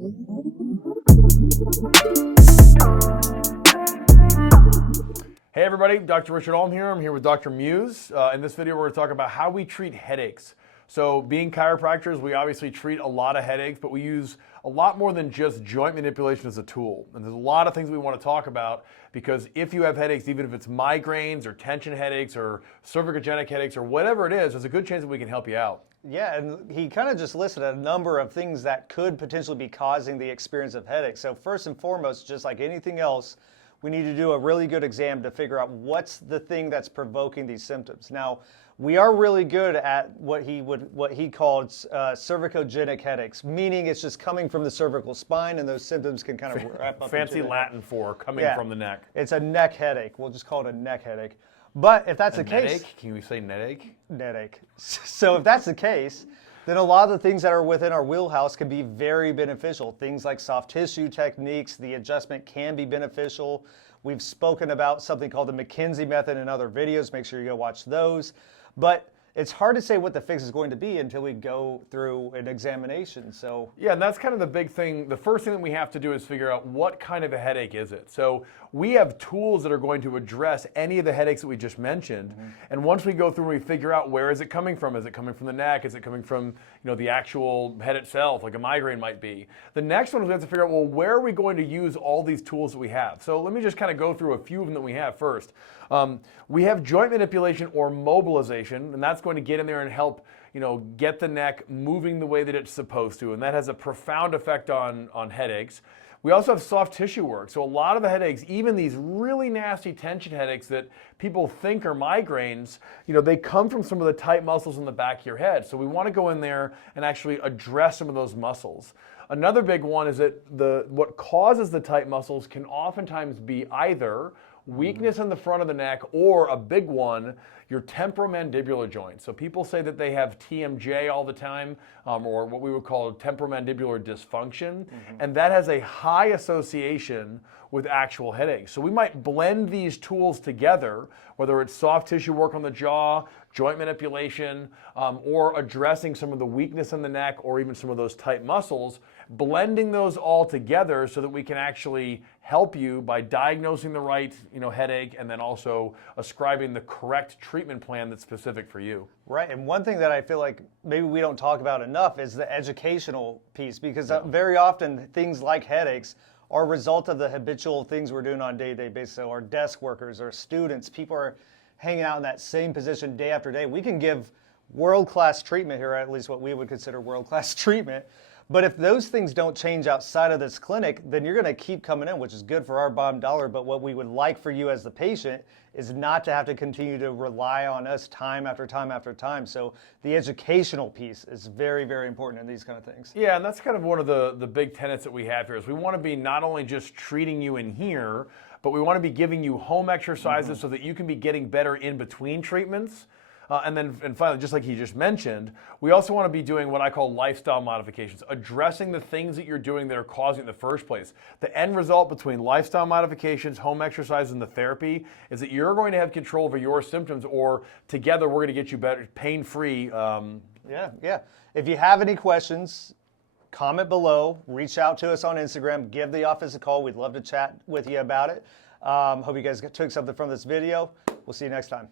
Hey everybody, Dr. Richard Ulm here. I'm here with Dr. Muse. In this video, we're going to talk about how we treat headaches. So being chiropractors, we obviously treat a lot of headaches, but we use a lot more than just joint manipulation as a tool. And there's a lot of things we want to talk about because if you have headaches, even if it's migraines or tension headaches or cervicogenic headaches or whatever it is, there's a good chance that we can help you out. Yeah, and he kind of just listed a number of things that could potentially be causing the experience of headaches. So first and foremost, just like anything else, we need to do a really good exam to figure out what's the thing that's provoking these symptoms. Now, we are really good at what he called cervicogenic headaches, meaning it's just coming from the cervical spine, and those symptoms can kind of wrap up. Fancy Latin for coming from the neck. It's a neck headache. We'll just call it a neck headache. But if that's the case, can we say neck? Neck. So if that's the case, then a lot of the things that are within our wheelhouse can be very beneficial. Things like soft tissue techniques, the adjustment can be beneficial. We've spoken about something called the McKenzie method in other videos. Make sure you go watch those. But it's hard to say what the fix is going to be until we go through an examination. So yeah, and that's kind of the big thing. The first thing that we have to do is figure out what kind of a headache is it. So we have tools that are going to address any of the headaches that we just mentioned. And once we go through and we figure out where is it coming from? Is it coming from the neck? Is it coming from the actual head itself, like a migraine might be? The next one is we have to figure out, well, where are we going to use all these tools that we have? So let me just kind of go through a few of them that we have first. We have joint manipulation or mobilization, and that's going to get in there and help get the neck moving the way that it's supposed to, and that has a profound effect on headaches. We also have soft tissue work. So a lot of the headaches, even these really nasty tension headaches that people think are migraines, they come from some of the tight muscles in the back of your head. So we want to go in there and actually address some of those muscles. Another big one is that what causes the tight muscles can oftentimes be either weakness in the front of the neck or a big one, your temporomandibular joint. So people say that they have TMJ all the time, or what we would call temporomandibular dysfunction, and that has a high association with actual headaches. So we might blend these tools together, whether it's soft tissue work on the jaw, joint manipulation, or addressing some of the weakness in the neck or even some of those tight muscles, blending those all together so that we can actually help you by diagnosing the right headache and then also ascribing the correct treatment plan that's specific for you. Right, and one thing that I feel like maybe we don't talk about enough is the educational piece, because very often things like headaches are a result of the habitual things we're doing on a day-to-day basis. So our desk workers, our students, people are hanging out in that same position day after day. We can give world-class treatment here, at least what we would consider world-class treatment. But if those things don't change outside of this clinic, then you're going to keep coming in, which is good for our bottom dollar. But what we would like for you as the patient is not to have to continue to rely on us time after time after time. So the educational piece is very, very important in these kind of things. Yeah, and that's kind of one of the big tenets that we have here is we want to be not only just treating you in here, but we want to be giving you home exercises so that you can be getting better in between treatments. And finally, just like he just mentioned, we also want to be doing what I call lifestyle modifications, addressing the things that you're doing that are causing it in the first place. The end result between lifestyle modifications, home exercise, and the therapy is that you're going to have control over your symptoms, or together we're going to get you better, pain-free. Yeah. If you have any questions, comment below, reach out to us on Instagram, give the office a call. We'd love to chat with you about it. Hope you guys took something from this video. We'll see you next time.